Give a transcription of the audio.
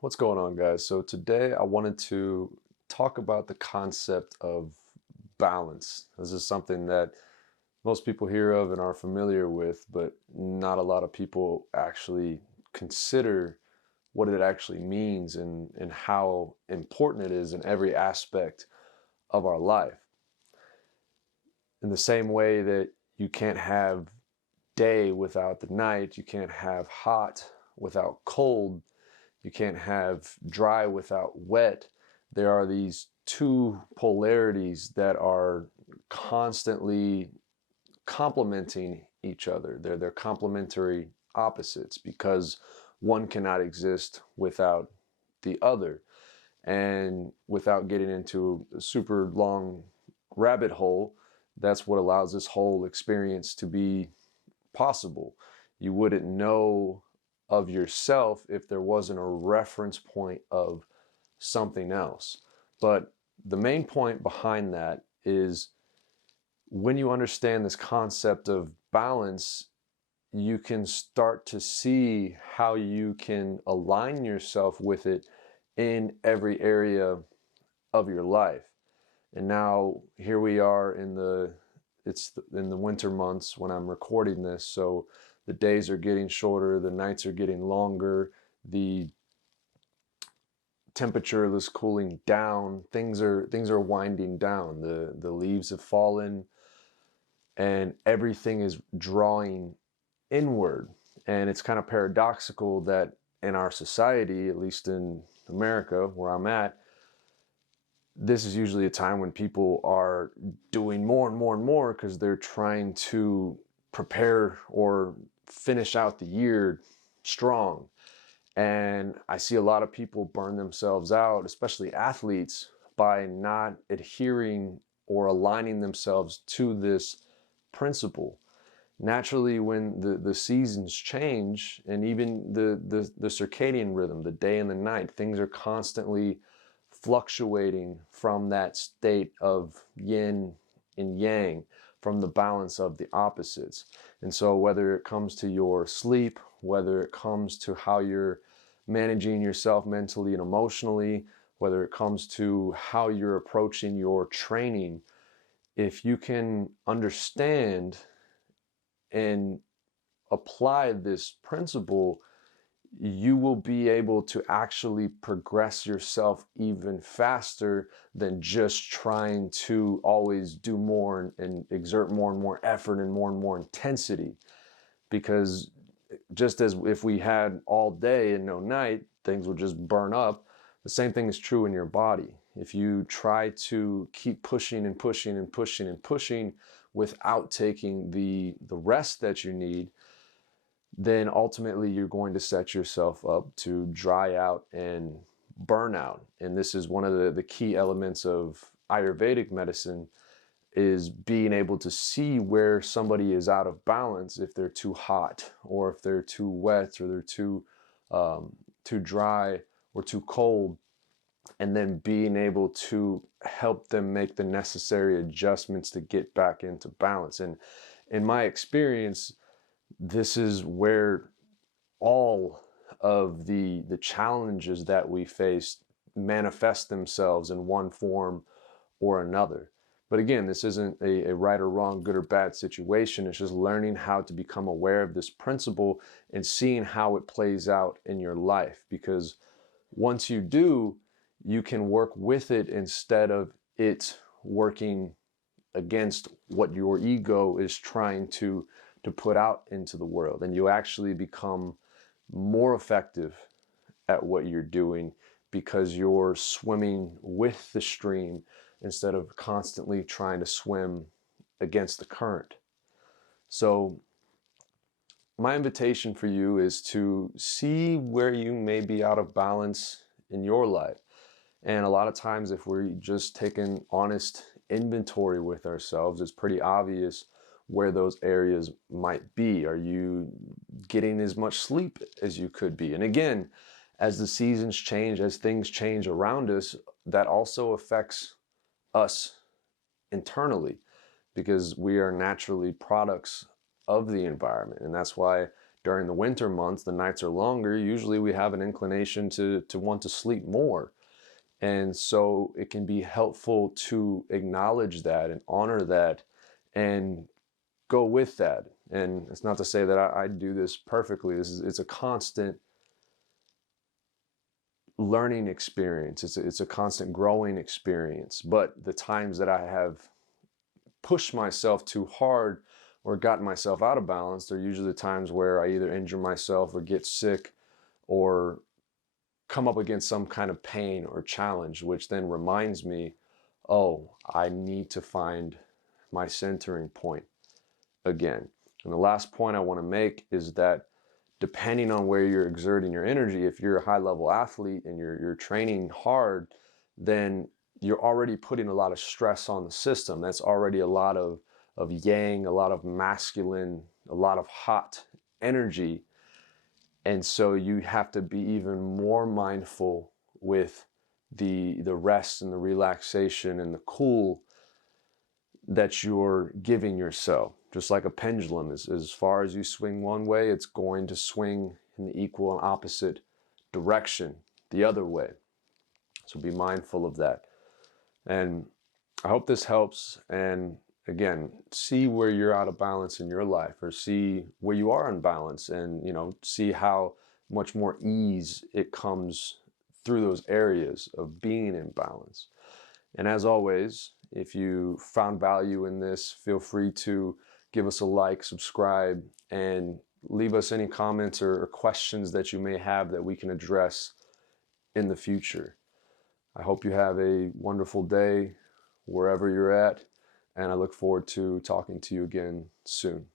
What's going on, guys? So today I wanted to talk about the concept of balance. This is something that most people hear of and are familiar with, but not a lot of people actually consider what it actually means and how important it is in every aspect of our life. In the same way that you can't have day without the night, you can't have hot without cold, you can't have dry without wet. There are these two polarities that are constantly complementing each other. They're complementary opposites because one cannot exist without the other. And without getting into a super long rabbit hole, that's what allows this whole experience to be possible. You wouldn't know of yourself if there wasn't a reference point of something else. But the main point behind that is when you understand this concept of balance, you can start to see how you can align yourself with it in every area of your life. And now here we are in the winter months when I'm recording this, so the days are getting shorter, the nights are getting longer, the temperature is cooling down, things are winding down. The leaves have fallen and everything is drawing inward. And it's kind of paradoxical that in our society, at least in America where I'm at, this is usually a time when people are doing more and more and more because they're trying to prepare or finish out the year strong. And I see a lot of people burn themselves out, especially athletes, by not adhering or aligning themselves to this principle. Naturally, when the seasons change and even the circadian rhythm, the day and the night, things are constantly fluctuating from that state of yin and yang, from the balance of the opposites. And so whether it comes to your sleep, whether it comes to how you're managing yourself mentally and emotionally, whether it comes to how you're approaching your training, if you can understand and apply this principle, you will be able to actually progress yourself even faster than just trying to always do more and exert more and more effort and more intensity. Because just as if we had all day and no night, things would just burn up. The same thing is true in your body. If you try to keep pushing and pushing and pushing and pushing without taking the rest that you need, then ultimately you're going to set yourself up to dry out and burn out. And this is one of the key elements of Ayurvedic medicine, is being able to see where somebody is out of balance, if they're too hot or if they're too wet or they're too dry or too cold, and then being able to help them make the necessary adjustments to get back into balance. And in my experience, this is where all of the challenges that we face manifest themselves in one form or another. But again, this isn't a right or wrong, good or bad situation. It's just learning how to become aware of this principle and seeing how it plays out in your life. Because once you do, you can work with it instead of it working against what your ego is trying to put out into the world. And you actually become more effective at what you're doing because you're swimming with the stream instead of constantly trying to swim against the current. So my invitation for you is to see where you may be out of balance in your life. And a lot of times, if we're just taking honest inventory with ourselves, it's pretty obvious where those areas might be. Are you getting as much sleep as you could be? And again, as the seasons change, as things change around us, that also affects us internally, because we are naturally products of the environment. And that's why During the winter months, the nights are longer. Usually we have an inclination to want to sleep more. And so it can be helpful to acknowledge that and honor that and go with that. And it's not to say that I do this perfectly. It's a constant learning experience. It's a constant growing experience. But the times that I have pushed myself too hard or gotten myself out of balance, they're usually the times where I either injure myself or get sick or come up against some kind of pain or challenge, which then reminds me, oh, I need to find my centering point again. And the last point I want to make is that depending on where you're exerting your energy, if you're a high level athlete and you're training hard, then you're already putting a lot of stress on the system. That's already a lot of yang, a lot of masculine, a lot of hot energy. And so you have to be even more mindful with the rest and the relaxation and the cool that you're giving yourself. Just like a pendulum, as far as you swing one way, it's going to swing in the equal and opposite direction the other way. So be mindful of that. And I hope this helps. And again, see where you're out of balance in your life, or see where you are in balance, and see how much more ease it comes through those areas of being in balance. And as always, if you found value in this, feel free to give us a like, subscribe, and leave us any comments or questions that you may have that we can address in the future. I hope you have a wonderful day wherever you're at, and I look forward to talking to you again soon.